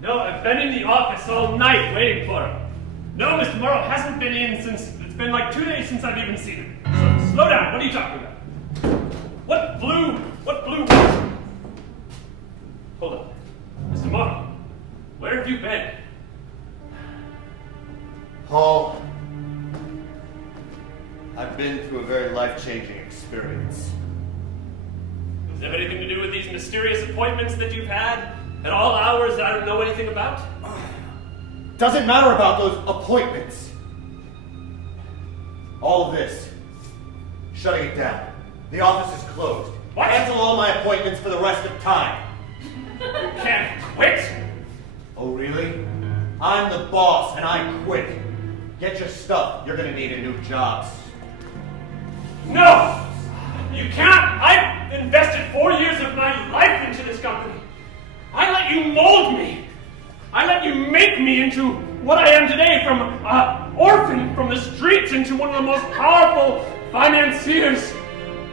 No, I've been in the office all night waiting for him. No, Mr. Mauro hasn't been in since, it's been like 2 days since I've even seen him. So, slow down, what are you talking about? What blue was? Hold on. Mr. Mauro, where have you been? Paul, I've been through a very life-changing experience. Does it have anything to do with these mysterious appointments that you've had at all hours that I don't know anything about? Doesn't matter about those appointments. All of this. Shutting it down. The office is closed. What? Cancel all my appointments for the rest of time. You can't quit. Oh, really? I'm the boss, and I quit. Get your stuff. You're gonna need a new job. No! You can't! I've invested 4 years of my life into this company. I let you mold me. I let you make me into what I am today, from an orphan from the streets into one of the most powerful financiers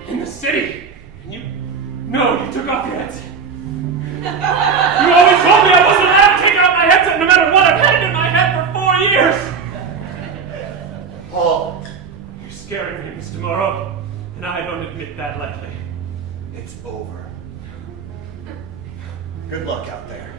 in the city. And you took off your headset. You always told me I wasn't allowed to take out my headset no matter what. I've had it in my head for 4 years. Paul, You're scaring me, Mr. Mauro, and I don't admit that lightly. it's over. Good luck out there.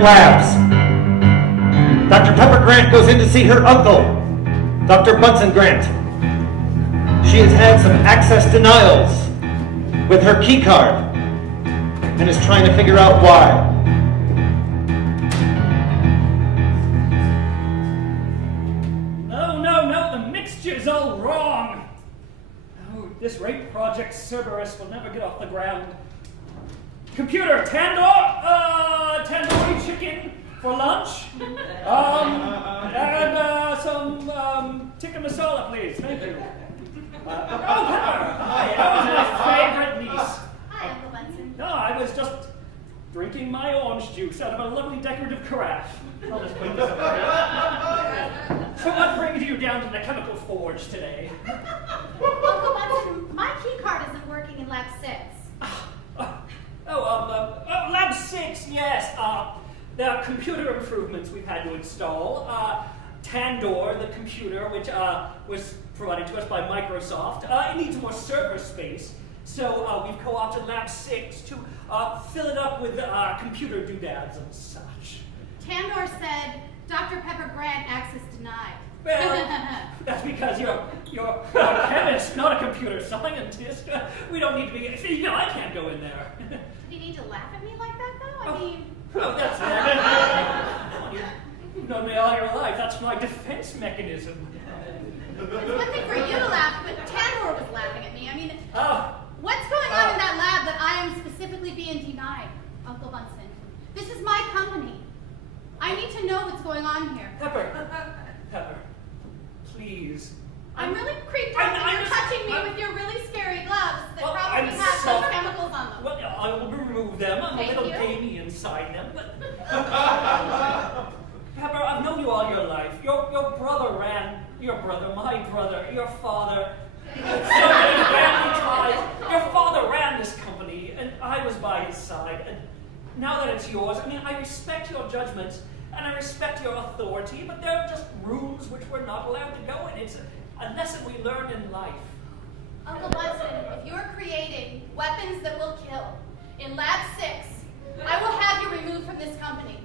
Labs. Dr. Pepper Grant goes in to see her uncle, Dr. Bunsen Grant. She has had some access denials with her key card and is trying to figure out why. No, the mixture's all wrong. Oh, this rape project Cerberus will never get off the ground. Computer, tandoori chicken for lunch. And some tikka masala, please. Thank you. Pepper. Hi, that was my favorite niece. Hi, Uncle Bunsen. No, I was just drinking my orange juice out of a lovely decorative carafe. I'll just put this up here. So what brings you down to the chemical forge today? Uncle Bunsen, my key card isn't working in Lab 6. Lab 6, yes. There are computer improvements we've had to install. Tandor, the computer, which was provided to us by Microsoft, it needs more server space. So we've co-opted Lab 6 to fill it up with computer doodads and such. Tandor said, Dr. Pepper Grant access denied. Well, that's because you're a chemist, not a computer scientist. We don't need to be. I can't go in there. Did you need to laugh at me like that, though? I mean... Oh, that's much my defense mechanism. It's one thing for you to laugh, but Tandor was laughing at me. I mean, what's going on in that lab that I am specifically being denied, Uncle Bunsen? This is my company. I need to know what's going on here. Pepper, please. I'm really creeped out that you're touching me with your really scary gloves that probably have those chemicals on them. Well, I will remove them. I'm a little gamey inside them, but... Pepper, I've known you all your life. Your brother, my brother, your father. So many family ties. Your father ran this company, and I was by his side. And now that it's yours, I mean, I respect your judgments, and I respect your authority, but there are just rules which we're not allowed to go in. It's a lesson we learn in life. Uncle Bunsen, if you're creating weapons that will kill in Lab 6, I will have you removed from this company.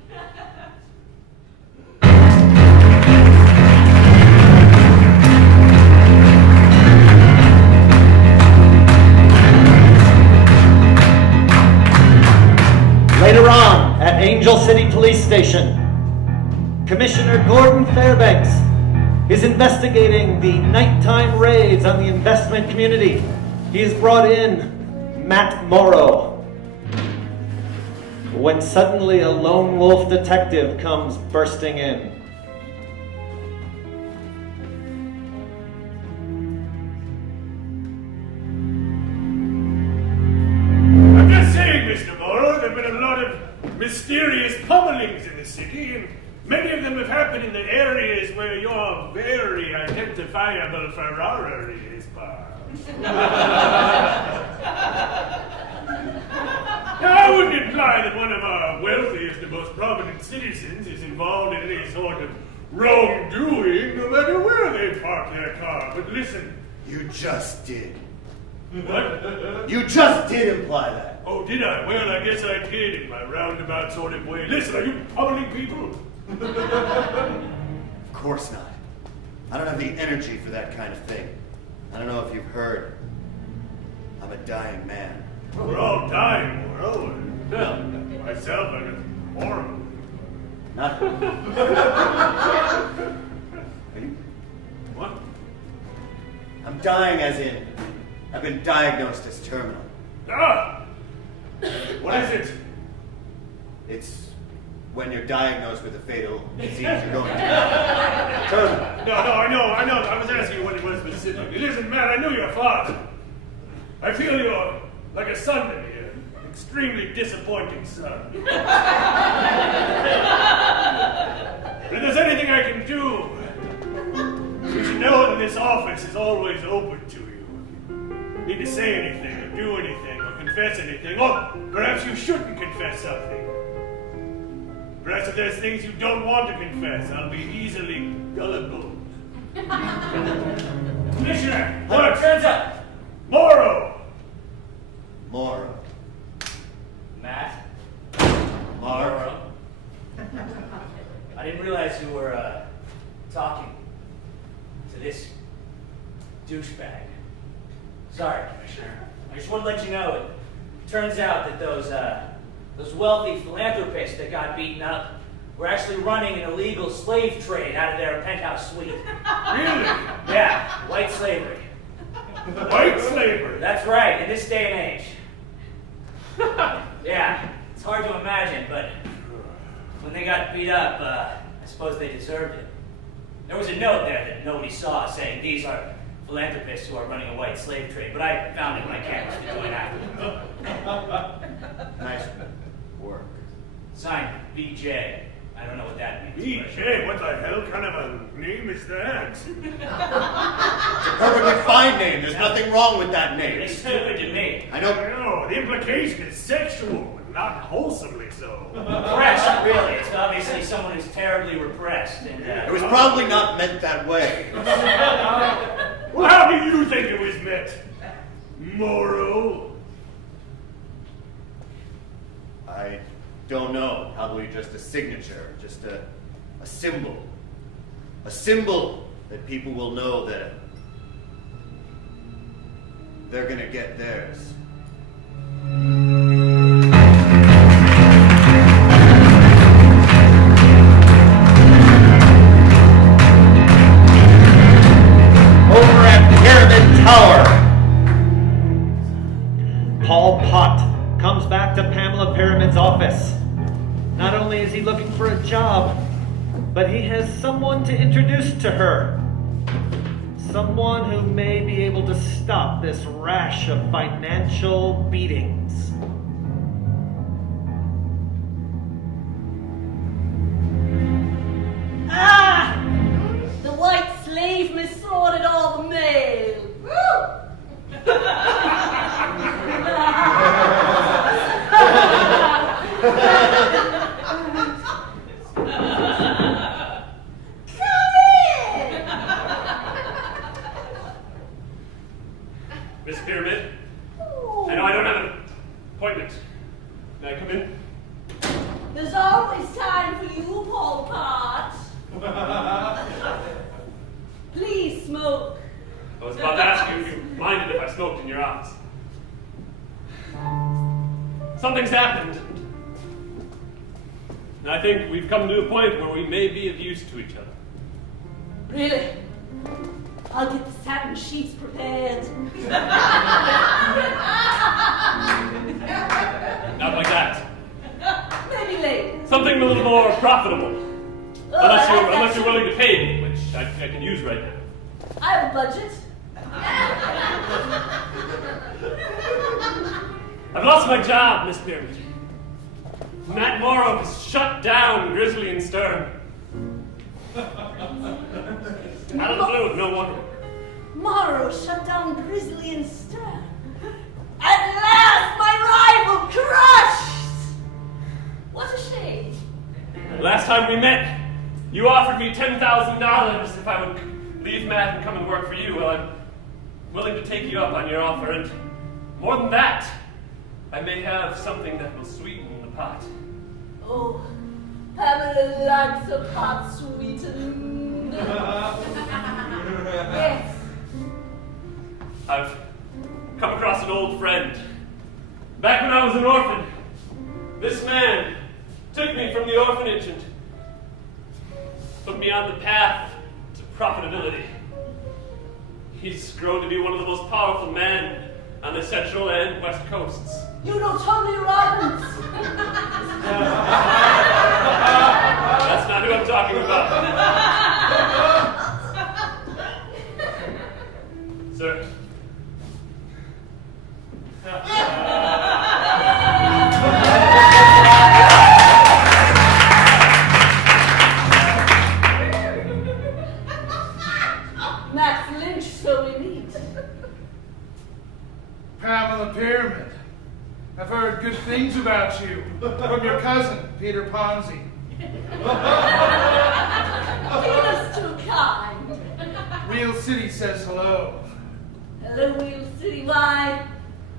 Later on, at Angel City Police Station, Commissioner Gordon Fairbanks is investigating the nighttime raids on the investment community. He has brought in Matt Mauro, when suddenly a lone wolf detective comes bursting in. I'm just saying, Mr. Mauro, there have been a lot of mysterious pummelings in the city, and many of them have happened in the areas where your very identifiable Ferrari is parked. Now, I wouldn't imply that one of our wealthiest and most prominent citizens is involved in any sort of wrongdoing, no matter where they park their car. But listen. You just did. What? You just did imply that. Oh, did I? Well, I guess I did in my roundabout sort of way. Listen, are you pummeling people? Of course not. I don't have the energy for that kind of thing. I don't know if you've heard. I'm a dying man. We're all dying, Mauro. Myself, I'm horrible. Not. What? I'm dying as in, I've been diagnosed as terminal. Ah! What is it? It's when you're diagnosed with a fatal disease you're going to die. Terminal. No, I know. I was asking you what it was specifically. Listen, Matt, I know your father. I feel you're like a son to me, an extremely disappointing son. But if there's anything I can do, you should know that this office is always open to you. If you need to say anything, or do anything, or confess anything, or perhaps you shouldn't confess something. Perhaps if there's things you don't want to confess, I'll be easily gullible. Commissioner, what? Turns up. Mauro! Mauro. Matt? Mark. I didn't realize you were, talking to this douchebag. Sorry, Commissioner. I just want to let you know, it turns out that those wealthy philanthropists that got beaten up were actually running an illegal slave trade out of their penthouse suite. Really? Yeah, white slavery. White slavery? That's right, in this day and age. Yeah, it's hard to imagine, but when they got beat up, I suppose they deserved it. There was a note there that nobody saw saying these are philanthropists who are running a white slave trade, but I found it in my campus to join after. Nice work. Signed, BJ. I don't know what that means. BJ? What the hell kind of a name is that? It's a perfectly fine name. There's nothing wrong with that name. It's stupid to me. I know. No, the implication is sexual, but not wholesomely so. Repressed, really. It's obviously someone who's terribly repressed. And, It was probably not meant that way. Well, how do you think it was meant, Mauro? I don't know. Probably just a signature, just a symbol. A symbol that people will know that they're gonna get theirs. only is he looking for a job, but he has someone to introduce to her. Someone who may be able to stop this rash of financial beatings. Ah! The white slave missorted all the mail. Woo! Miss Pyramid, I know I don't have an appointment. May I come in? There's always time for you, Paul Pott. Please smoke. I was about to ask you if you minded if I smoked in your office. Something's happened. And I think we've come to a point where we may be of use to each other. Really? I'll get the satin sheets prepared. Not like that. Maybe later. Something a little more profitable. Oh, Unless you're willing to pay me, which I can use right now. I have a budget. I've lost my job, Miss Pyramid. Matt Mauro has shut down Grizzly and Stern. Out of the blue, no wonder. Mauro shut down Grizzly and Stern. At last, my rival crushed! What a shame. Last time we met, you offered me $10,000 if I would leave Matt and come and work for you. Well, I'm willing to take you up on your offer, and more than that, I may have something that will sweeten the pot. Oh, Pamela likes a pot sweetened. Yes. I've come across an old friend. Back when I was an orphan, this man took me from the orphanage and put me on the path to profitability. He's grown to be one of the most powerful men on the Central and West Coasts. You know Tony Robbins. That's not who I'm talking about. Sir. Max Lynch, so we meet. Pamela Pyramid. I've heard good things about you from your cousin, Peter Ponzi. Peter's too kind. Real City says hello. Hello, Real City. Why,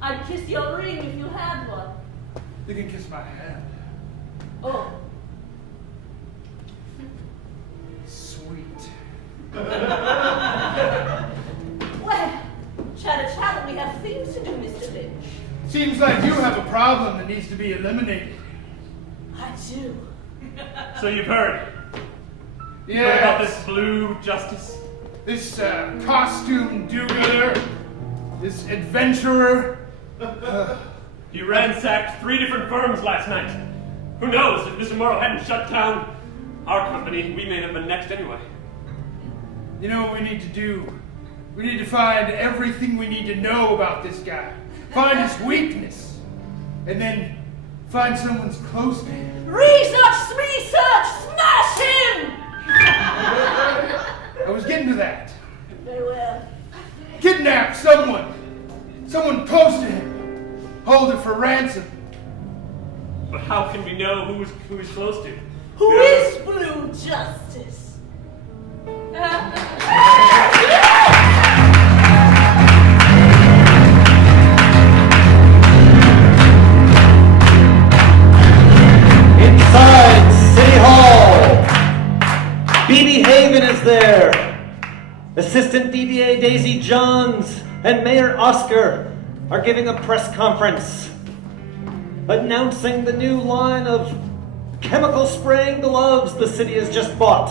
I'd kiss your ring if you had one. You can kiss my hand. Oh. Sweet. Well, chatter, we have things to do, Mr. Lynch. Seems like you have a problem that needs to be eliminated. I do. So you've heard. Yeah. Heard about this blue justice? This costume do-gooder, this adventurer. You ransacked 3 different firms last night. Who knows, if Mr. Mauro hadn't shut down our company, we may have been next anyway. You know what we need to do? We need to find everything we need to know about this guy. Find his weakness. And then find someone's close to him. Research, smash him! I was getting to that. Very well. Kidnap someone. Someone close to him. Hold it for ransom. But how can we know who he's close to? Who is Blue Justice? Inside City Hall, Bebe Haven is there. Assistant DDA Daisy Johns and Mayor Oscar are giving a press conference announcing the new line of chemical spraying gloves the city has just bought.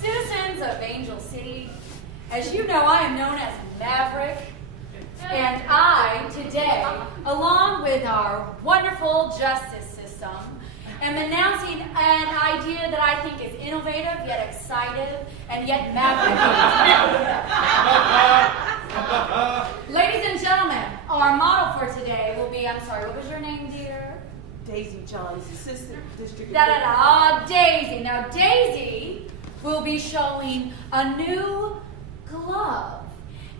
Citizens of Angel City, as you know, I am known as Maverick, along with our wonderful justice system, am announcing an idea that I think is innovative, yet excited, and yet maverick. Ladies and gentlemen, our model for today will be, I'm sorry, what was your name, dear? Daisy Johns, Assistant District. Daisy. Now, Daisy will be showing a new glove.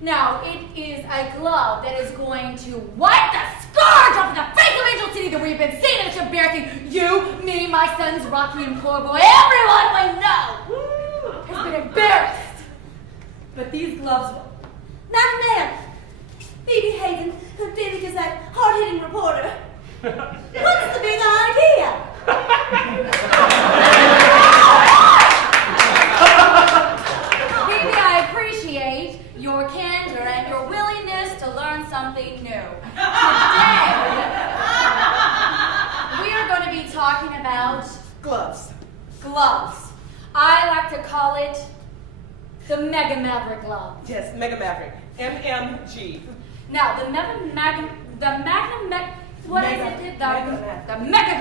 Now, it is a glove that is going to wipe the scourge off of the face of Angel City that we've been seeing, and it's embarrassing. You, me, my sons, Rocky and Poor Boy, everyone we know has been embarrassed. But these gloves will... Madam Mayor, Bebe Haven, the Daily Gazette, hard-hitting reporter. What's the big idea? Bebe, I appreciate your candor and your willingness to learn something new. Today, we are going to be talking about Gloves. gloves. I like to call it the Mega Maverick glove. Yes, Mega Maverick. MMG. Now, the Mega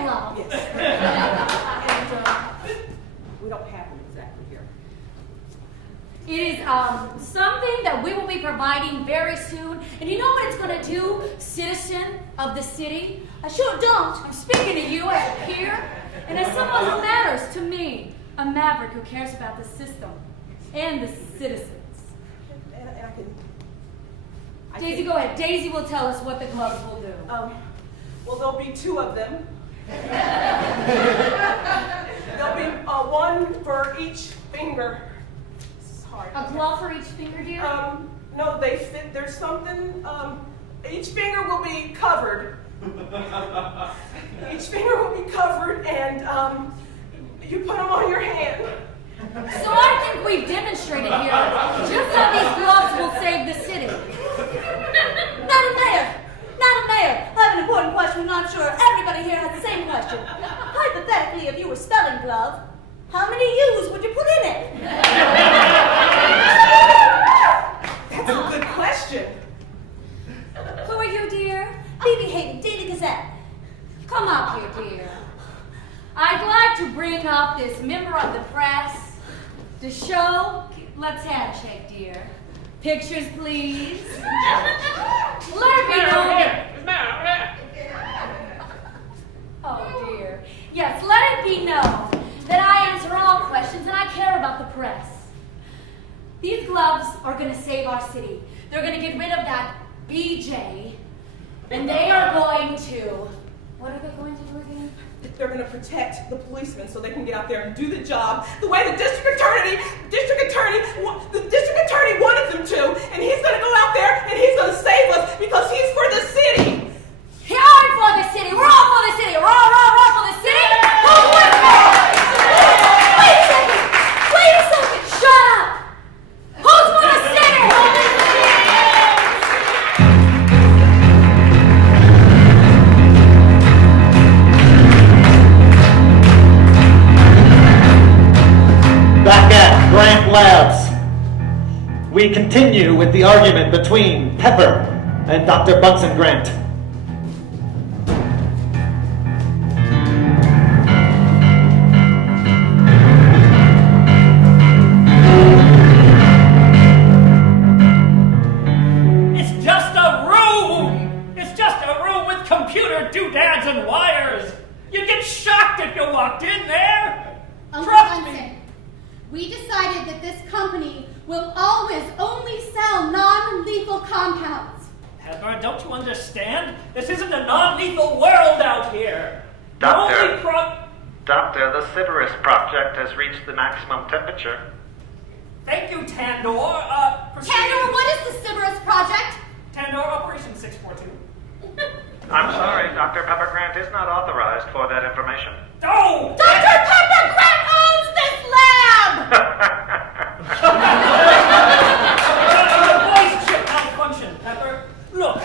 glove. Yes. And we don't have them exactly here. It is something that we will be providing very soon. And you know what it's going to do, citizen of the city? I sure don't. I'm speaking to you as a peer and as someone who matters to me. A maverick who cares about the system and the citizens. And I Daisy, can, go ahead. Daisy will tell us what the gloves will do. well, there'll be two of them. There'll be one for each finger. This is hard. A glove for each finger, dear? No, they fit. There's something. Each finger will be covered. Each finger will be covered, and you put them on your hand. So I think we've demonstrated here just how these gloves will save the city. Madam Mayor, I have an important question, and I'm sure everybody here has the same question. Hypothetically, if you were spelling glove, how many U's would you put in it? That's a good question. Who are you, dear? Bebe Haven, Daily Gazette. Come up here, dear. I'd like to bring up this member of the press to show. Let's handshake, dear. Pictures, please. Let it be known. Oh, dear. Yes, let it be known that I answer all questions and I care about the press. These gloves are going to save our city. They're going to get rid of that BJ, and they are going to... What are they going to do again? They're going to protect the policemen so they can get out there and do the job the way the district attorney wanted them to, and he's going to go out there and he's going to save us because he's for the city. I'm for the city. We're all for the city. We're all for the city. Who's with me? Wait a second. Shut up. Who's for the city? Back at Grant Labs, we continue with the argument between Pepper and Dr. Bunsen Grant. It's just a room! It's just a room with computer doodads and wires! You'd get shocked if you walked in there! Uncle Trust me! Bunsen, we decided that this company will always only sell non-lethal compounds. Pepper, don't you understand? This isn't a non-lethal world out here! Doctor, the Sybaris project has reached the maximum temperature. Thank you, Tandor. Tandor, what is the Sybaris project? Tandor, Operation 642. I'm sorry, Dr. Pepper Grant is not authorized for that information. Oh! Dr. Pepper Grant owns this lab! Your voice should malfunction, Pepper. Look.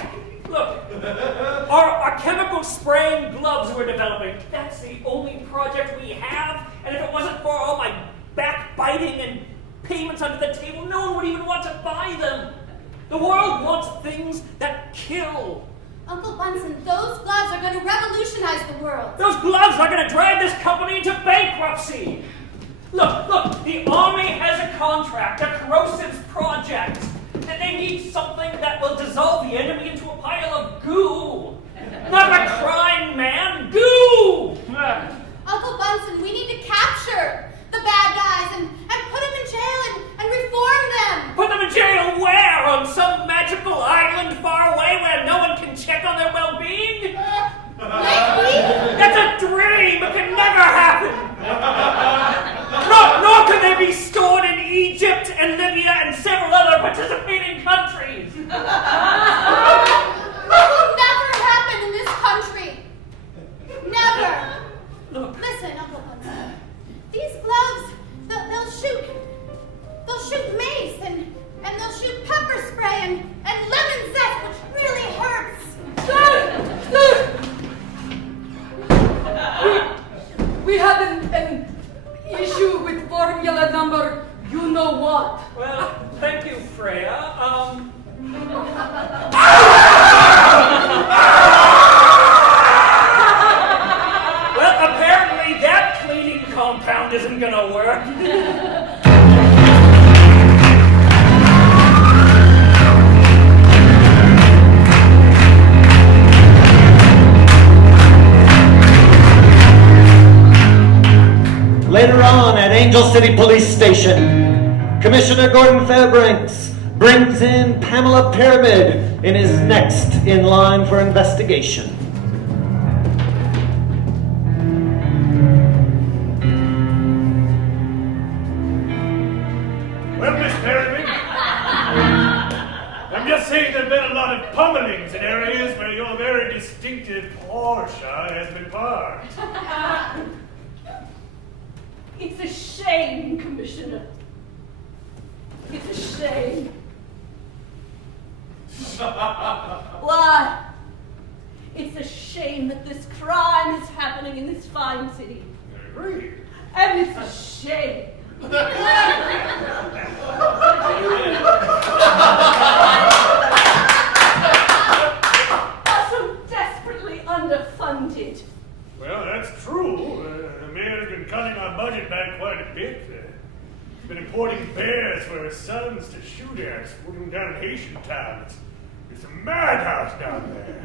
Our chemical spraying gloves we're developing, that's the only project we have. And if it wasn't for all my backbiting and payments under the table, no one would even want to buy them. The world wants things that kill. Uncle Bunsen, those gloves are going to revolutionize the world. Those gloves are going to drive this company into bankruptcy. Look, the Army has a contract, a corrosives project, and they need something that will dissolve the enemy into a pile of goo. Not a crime, man, goo! Uncle Bunsen, we need to capture the bad guys and put them in jail and reform them. Put them in jail where? On some magical island far away where no one can check on their well-being? LECKBEE? That's a dream! It can never happen! Nor can they be stored in Egypt and Libya and several other participating countries! It will never happen in this country. Never. Listen, Uncle Bunsen. These gloves, they'll shoot mace and they'll shoot pepper spray and lemon zest, which really hurts. We had an issue with formula number you know what. Well, thank you, Freya. Well, apparently that cleaning compound isn't gonna work. Later on at Angel City Police Station, Commissioner Gordon Fairbanks brings in Pamela Pyramid and is next in line for investigation. Well, Miss Pyramid, I'm just saying there have been a lot of pummelings in areas where your very distinctive Porsche has been parked. It's a shame, Commissioner. It's a shame. Why? It's a shame that this crime is happening in this fine city. I agree. And it's a shame. Are so desperately underfunded. Well, that's true. The mayor's been cutting our budget back quite a bit. He's been importing bears for his sons to shoot at, putting them down in Haitian town. It's a madhouse down there.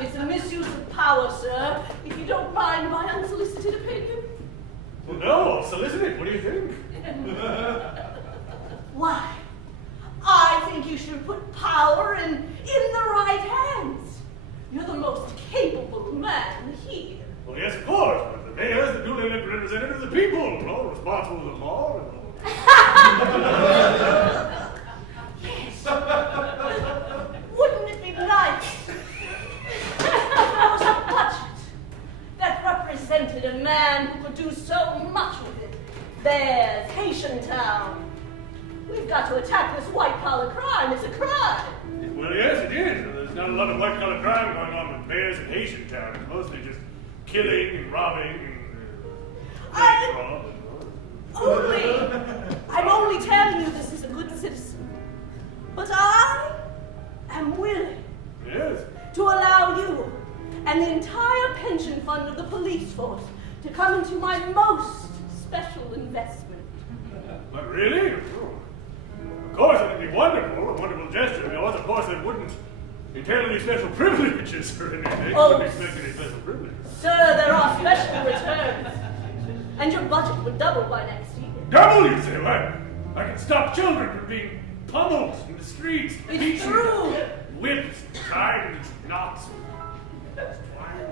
It's a misuse of power, sir, if you don't mind my unsolicited opinion. Well, no, I'll solicit it. What do you think? Why? I think you should put power in the right hands. You're the most capable man here. Well, yes, of course, but the mayor's the duly elected representative of the people, responsible for the law and all. Yes. Wouldn't it be nice if there was a budget that represented a man who could do so much with it? There's Haitian Town. We've got to attack this white-collar crime. It's a crime. Well, yes, it is. There's not a lot of white-collar crime going on with bears in Haitian Town. It's mostly just killing and robbing and I'm only telling you this as a good citizen. But I am willing to allow you and the entire pension fund of the police force to come into my most special investment. But really? Oh. Of course, it would be wonderful, a wonderful gesture. Of course, it wouldn't entail any special privileges or anything. You wouldn't expect any special privileges. Sir, there are special returns. And your budget would double by next year. Double, you say? What? I can stop children from being pummeled in the streets. It's true. Whipped, tied in knots.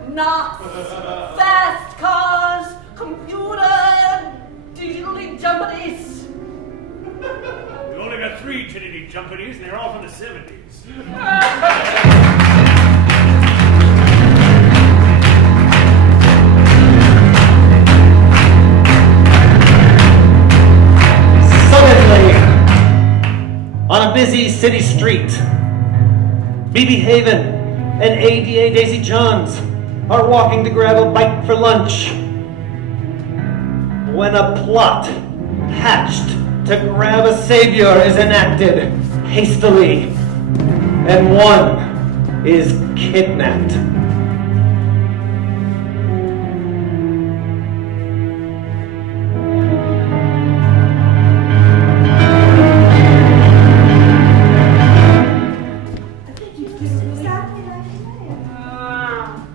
Knots, fast cars, computer, digitally jumpities. We've only got 3 titty jumpanies, and they're all from the 70s. Suddenly, on a busy city street, Bebe Haven and ADA Daisy Johns are walking to grab a bite for lunch when a plot hatched to grab a savior is enacted hastily, and one is kidnapped.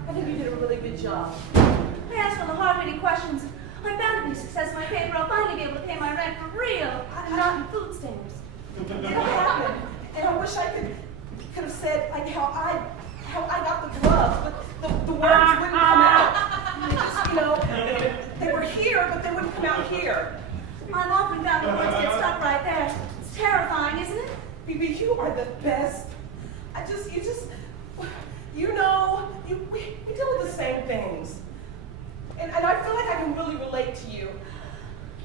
I think you did a really good job. I asked all the hard-hitting questions. I'm bound to be a success in my paper. I'll finally be able to pay my rent for real, and not in food stamps. It'll happen. And I wish I could have said like how I got the gloves, but the words wouldn't come out. They just, you know, they were here, but they wouldn't come out here. I'm often found the words get stuck right there. It's terrifying, isn't it? Bebe, you are the best. You know, we deal with the same things. And I feel like I can really relate to you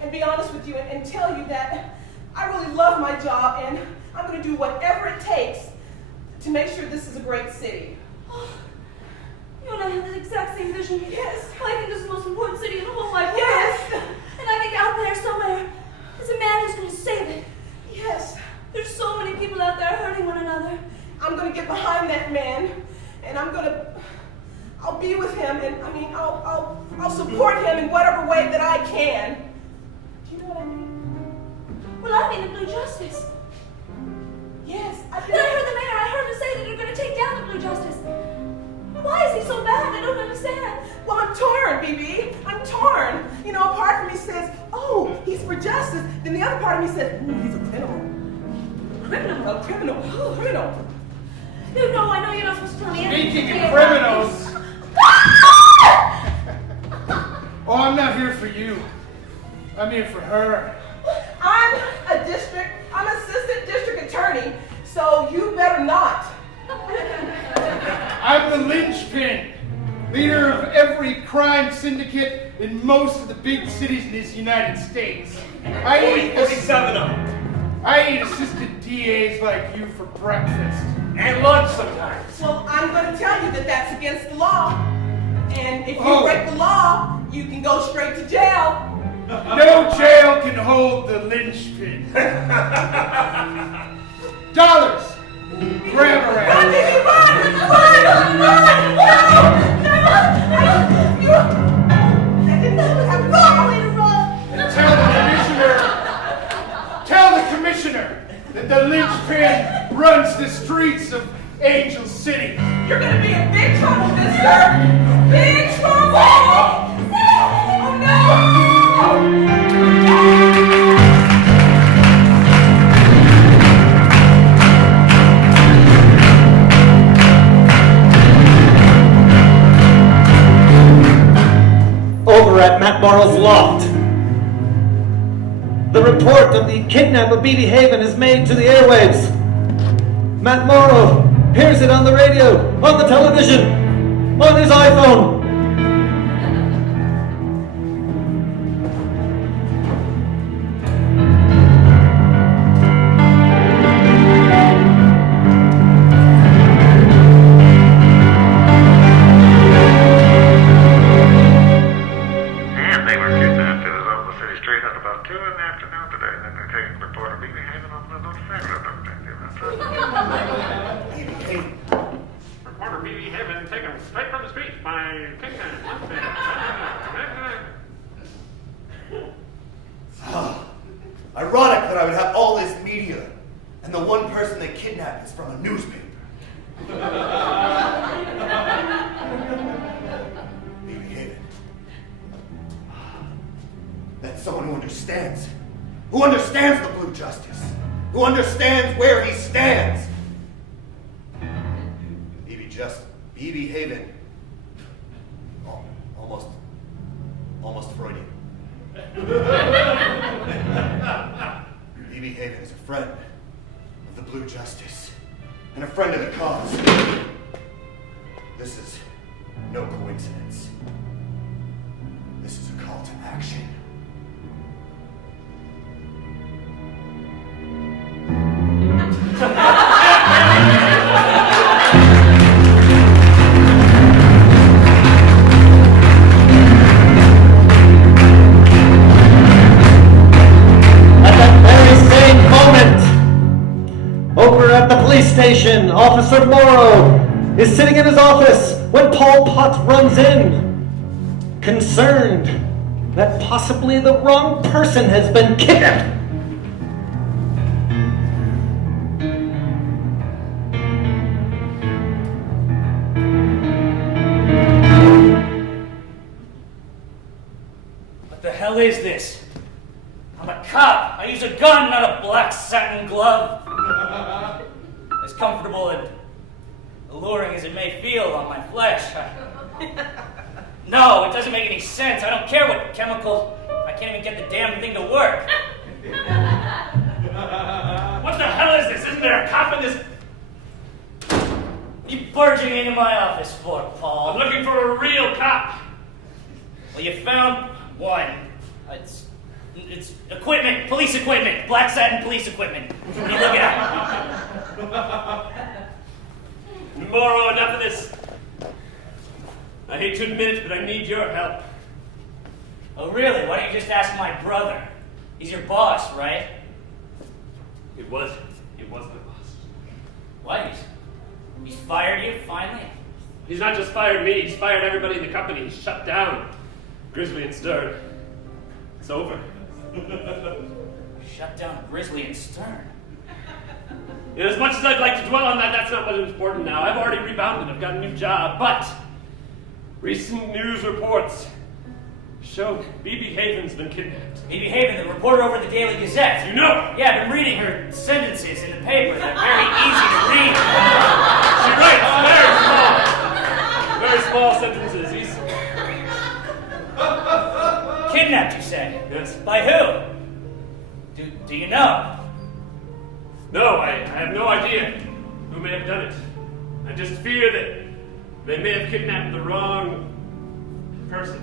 and be honest with you and tell you that I really love my job and I'm going to do whatever it takes to make sure this is a great city. Oh, you and I have the exact same vision. Yes. I think this is the most important city in the whole wide world. Yes. And I think out there somewhere is a man who's going to save it. Yes. There's so many people out there hurting one another. I'm going to get behind that man and I'll be with him and I'll support him in whatever way that I can. Do you know what I mean? Well, I mean the Blue Justice. Yes, I heard the mayor. I heard him say that you're going to take down the Blue Justice. Why is he so bad? I don't understand. Well, I'm torn, Bebe. I'm torn. You know, a part of me says, oh, he's for justice. Then the other part of me says, ooh, he's a criminal. Criminal? A criminal. Oh, criminal. You know, I know you're not supposed to tell me anything. Speaking of criminals. Oh, I'm not here for you. I'm here for her. I'm assistant district attorney, so you better not. I'm the linchpin, leader of every crime syndicate in most of the big cities in this United States. I eat assistant DAs like you for breakfast. And lunch sometimes. Well, I'm going to tell you that that's against the law. And if you break the law, you can go straight to jail. No jail can hold the linchpin. Dollars. Grab her ass. Tell the commissioner that the linchpin runs the streets of Angel City. You're going to be in big trouble, mister. Big trouble. Oh, no. Over at Matt Mauro's loft, the report of the kidnap of Bebe Haven is made to the airwaves. Matt Mauro hears it on the radio, on the television, on his iPhone. Ironic that I would have all this media, and the one person they kidnapped is from a newspaper. Bebe Haven. That's someone who understands the Blue Justice, who understands where he stands. Bebe Haven. Almost Freudian. Bebe Haven is a friend of the Blue Justice and a friend of the cause. This is no coincidence. This is a call to action. Over at the police station, Officer Mauro is sitting in his office when Pott runs in, concerned that possibly the wrong person has been kidnapped. What the hell is this? I'm a cop. I use a gun, not a black satin glove. As comfortable and alluring as it may feel on my flesh. No, it doesn't make any sense. I don't care what chemical. I can't even get the damn thing to work. What the hell is this? Isn't there a cop in this? You barging into my office for, Paul? I'm looking for a real cop. Well, you found one. It's equipment, police equipment, black satin police equipment. What are you looking at? Mauro, enough of this. I hate to admit it, but I need your help. Oh, really? Why don't you just ask my brother? He's your boss, right? It was my boss. What? He's fired you, finally? He's not just fired me, he's fired everybody in the company. He's shut down Grizzly and Stern. It's over. Shut down Grizzly and Stern? And as much as I'd like to dwell on that, that's not what's important now. I've already rebounded, I've got a new job, but recent news reports show Bebe Haven's been kidnapped. Bebe Haven, the reporter over at the Daily Gazette. You know? Yeah, I've been reading her sentences in the paper. They're very easy to read. She writes very small sentences. Kidnapped, you say? Yes. By who? Do you know? No, I have no idea who may have done it. I just fear that they may have kidnapped the wrong person.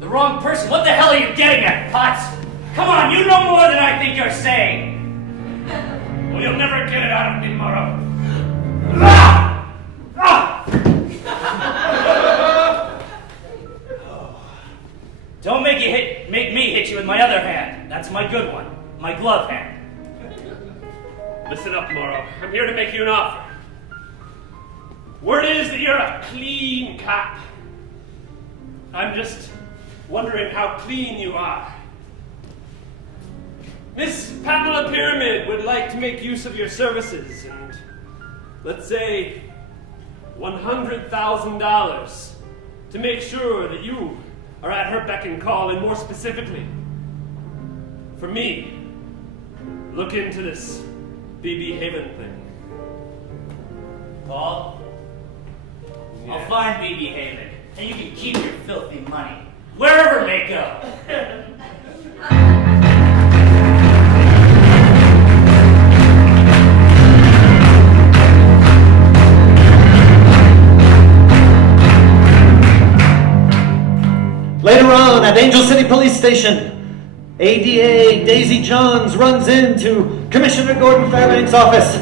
The wrong person? What the hell are you getting at, Potts? Come on, you know more than I think you're saying. Well, you'll never get it out of me, Mauro. Ah! Ah! Don't make me hit you with my other hand. That's my good one. My glove hand. Listen up, Mauro. I'm here to make you an offer. Word is that you're a clean cop. I'm just wondering how clean you are. Miss Pamela Pyramid would like to make use of your services and, let's say, $100,000 to make sure that you are at her beck and call, and more specifically, for me, look into this Bebe Haven thing. Paul? Yeah. I'll find Bebe Haven, and you can keep your filthy money, wherever it may go. Later on at Angel City Police Station, ADA Daisy Johns runs into Commissioner Gordon Fairbanks' office.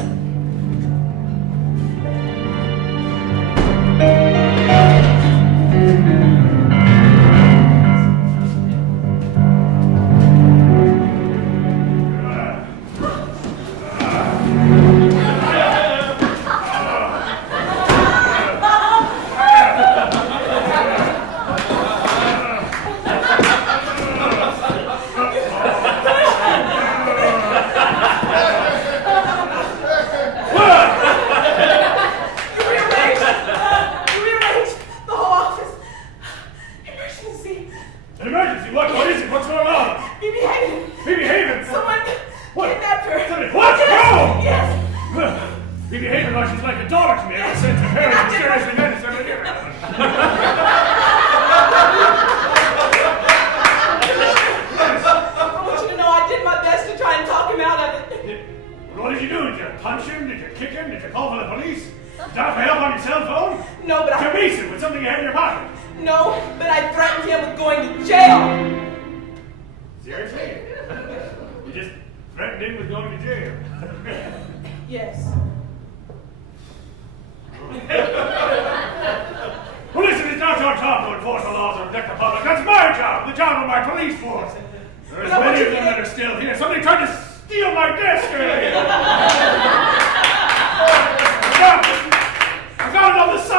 I found it on the side.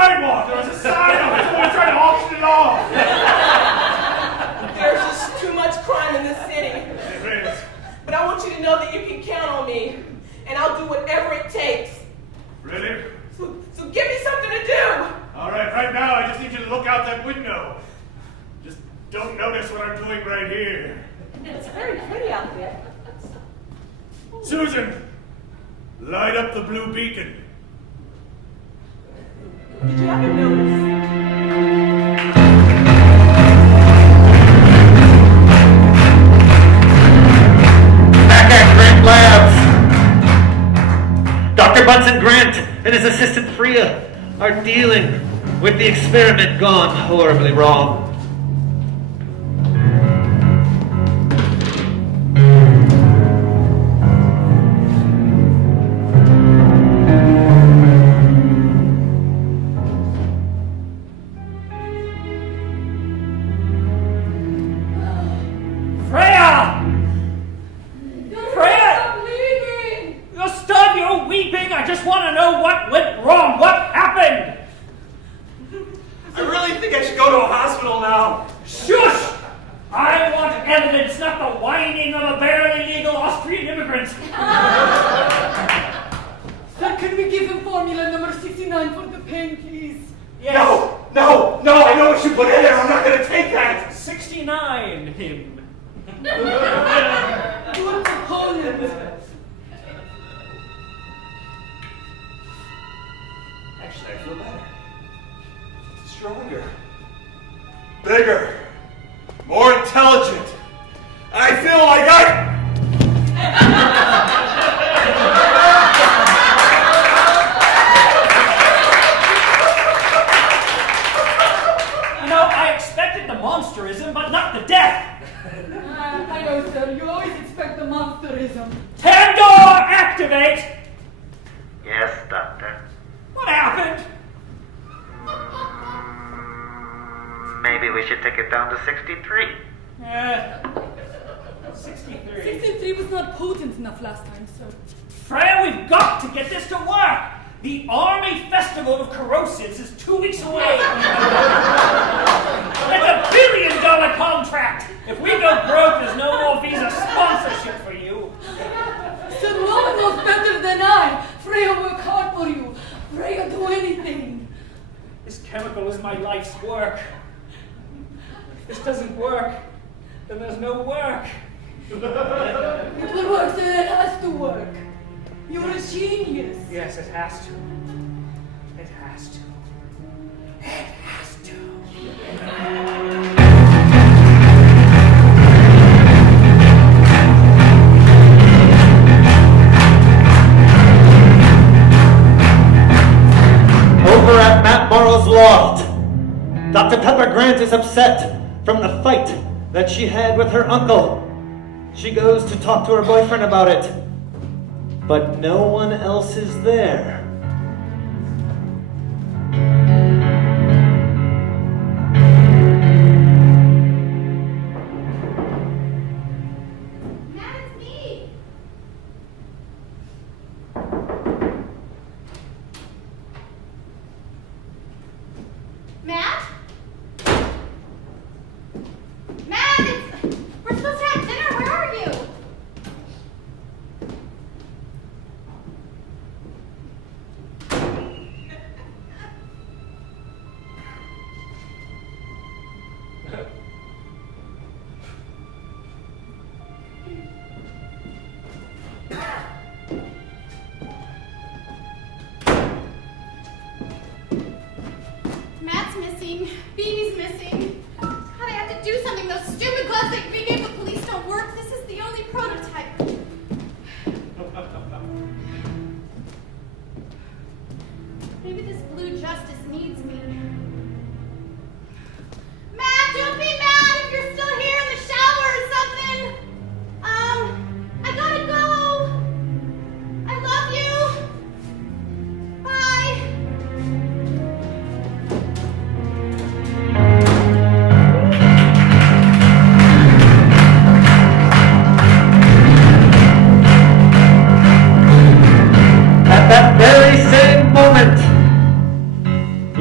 out that window. Just don't notice what I'm doing right here. It's very pretty out there. Susan, light up the blue beacon. Did you ever notice? Back at Grant Labs. Dr. Bunsen Grant and his assistant Freya are dealing with the experiment gone horribly wrong. Is upset from the fight that she had with her uncle. She goes to talk to her boyfriend about it, but no one else is there.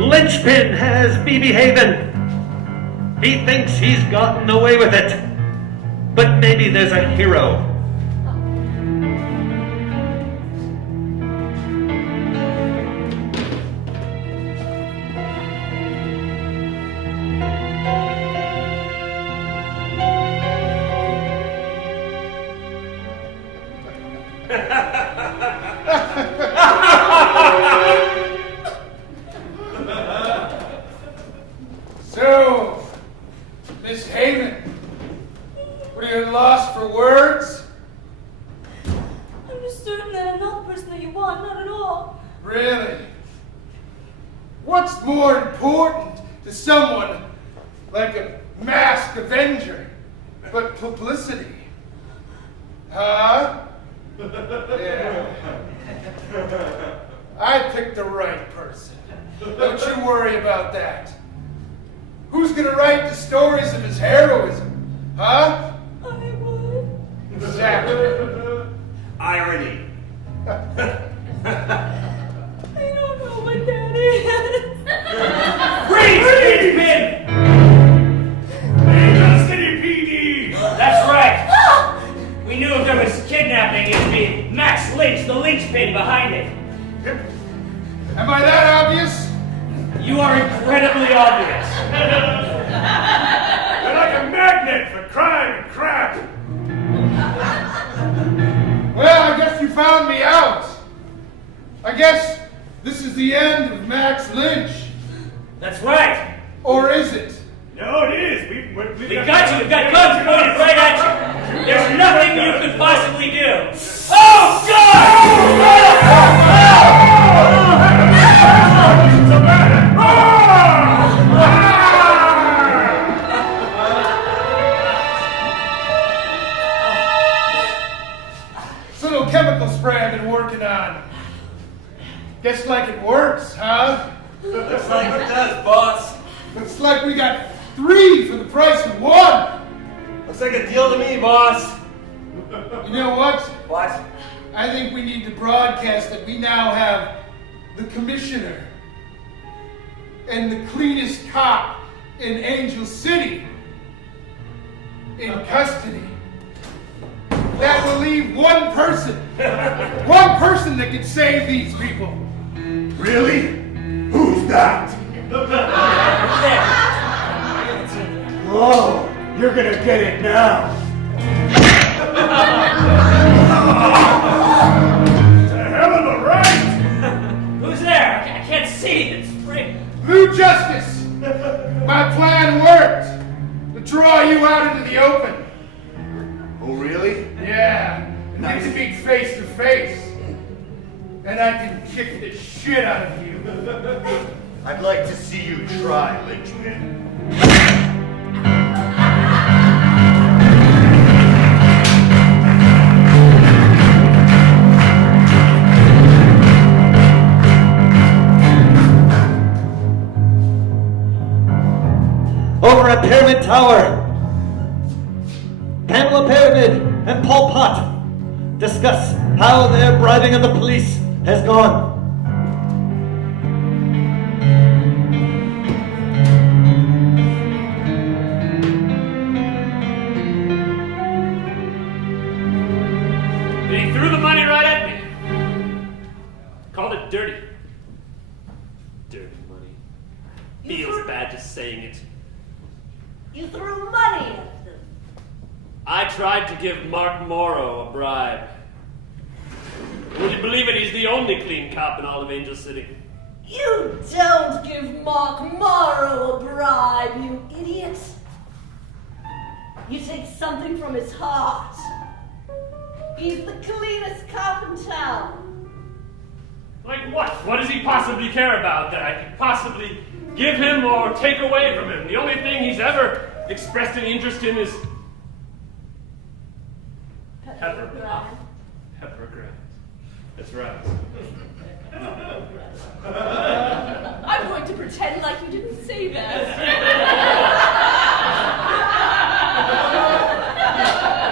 Linchpin has Bebe Haven. He thinks he's gotten away with it. But maybe there's a hero. What's more important to someone like a masked avenger but publicity? Huh? Yeah. I picked the right person. Don't you worry about that. Who's gonna write the stories of his heroism? Huh? I would. Exactly. Irony. I don't know what that is. Freeze! Spin! Angel City PD! That's right. We knew if there was kidnapping, it'd be Max Lynch, the linchpin behind it. Am I that obvious? You are incredibly obvious. You're like a magnet for crime and crap. Well, I guess you found me out. I guess this is the end of Max Lynch. That's right. Or is it? No, it is. We've got you. We've got guns pointed right at you. There's nothing you could possibly do. Oh, This little chemical spray I've been working on. Guess like it works, huh? Looks like it does, boss. Looks like we got 3 for the price of 1. Looks like a deal to me, boss. You know what? What? I think we need to broadcast that we now have the commissioner and the cleanest cop in Angel City in custody. That will leave one person. One person that can save these people. Really? Who's that? Oh, you're gonna get it now. It's a hell of a right. Who's there? I can't see. It's spring. Blue Justice! My plan worked. To draw you out into the open. Oh, really? Yeah. And get to meet face to face. And I can kick the shit out of you. I'd like to see you try, Lynchman. Over at Pyramid Tower, Pamela Pyramid and Pott discuss how their bribing of the police has gone. He threw the money right at me. Called it dirty. Dirty money. Feels bad just saying it. You threw money at them. I tried to give Mark Mauro a bribe. Would you believe it? He's the only clean cop in all of Angel City. You don't give Mark Mauro a bribe, you idiot. You take something from his heart. He's the cleanest cop in town. Like what? What does he possibly care about that I could possibly give him or take away from him? The only thing he's ever expressed an interest in is pepper. Pepper grass. That's right. I'm going to pretend like you didn't say that.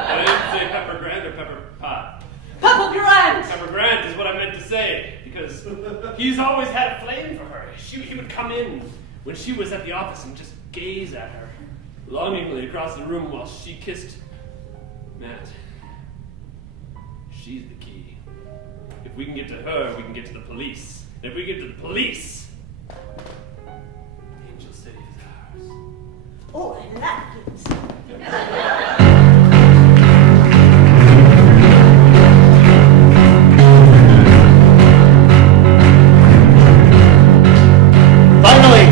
I didn't say Pepper Grant or Pepper Pot. Pepper Grant! Pepper Grant is what I meant to say, because he's always had a flame for her. He would come in when she was at the office and just gaze at her longingly across the room while she kissed Matt. She's the key. If we can get to her, we can get to the police. And if we get to the police, Angel City is ours. Oh, I like it. Finally,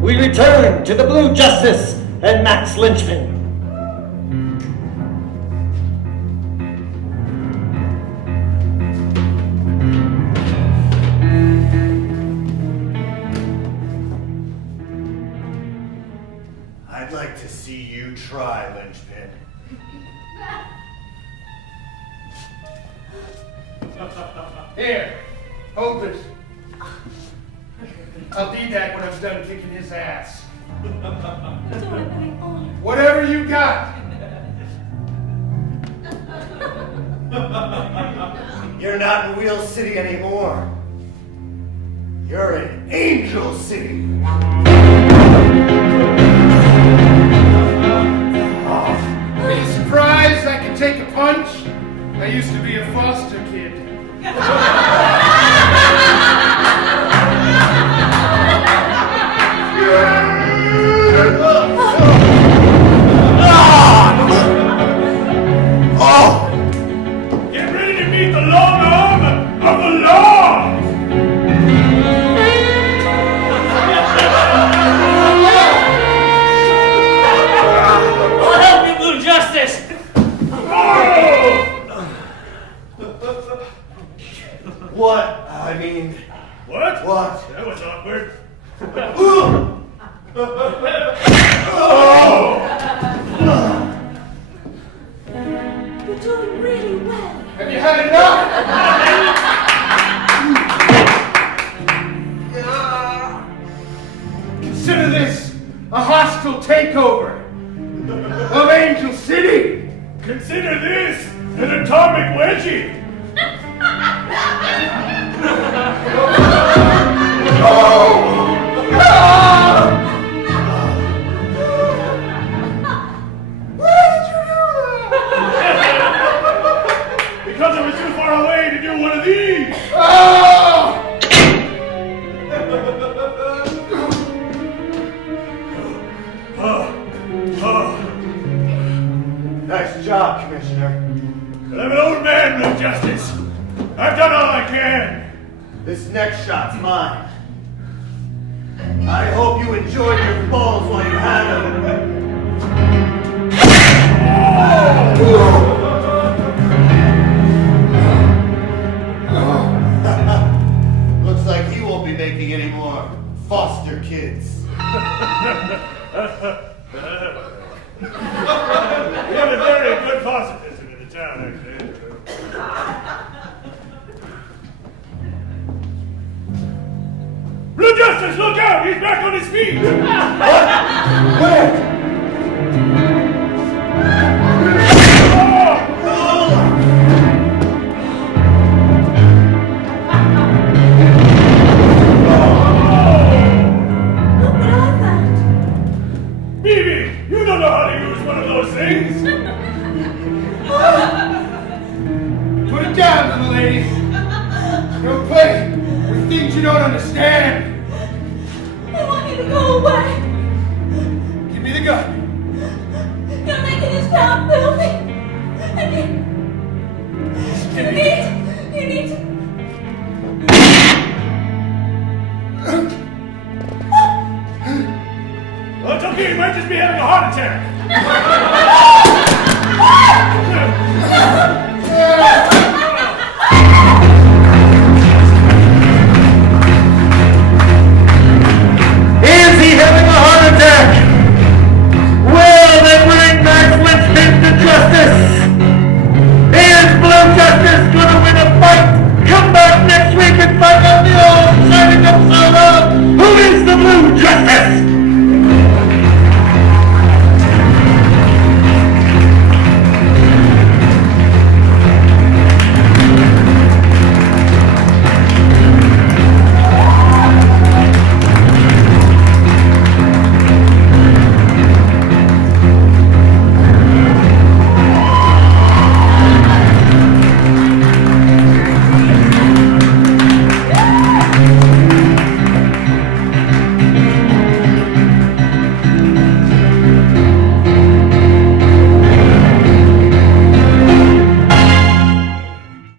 we return to the Blue Justice and Max Lynchman. I'd like to see you try, Linchpin. Here, hold this. I'll need that when I'm done kicking his ass. Whatever you got. You're not in Wheel City anymore. You're in Angel City. Are you surprised I can take a punch? I used to be a foster kid. Get ready to meet the long arm of the law! I'll help you, Blue Justice! What? I mean... What? What? That was awkward. You're doing really well. Have you had enough? Consider this a hostile takeover of Angel City. Consider this an atomic wedgie. Because I was too far away to do one of these. Nice job, Commissioner. I'm an old man, Blue Justice. I've done all I can. This next shot's mine. I hope you enjoyed your balls while you had them. Looks like he won't be making any more foster kids. We have a very good foster system in the town, actually. Blue Justice, look out! He's back on his feet! What? Where? Look what I found. Bebe, you don't know how to use one of those things! Put it down, little lady. Don't play with things you don't understand. They want me to go away. Give me the gun. You're making this town filthy. And you need to... Well, it's okay, he might just be having a heart attack.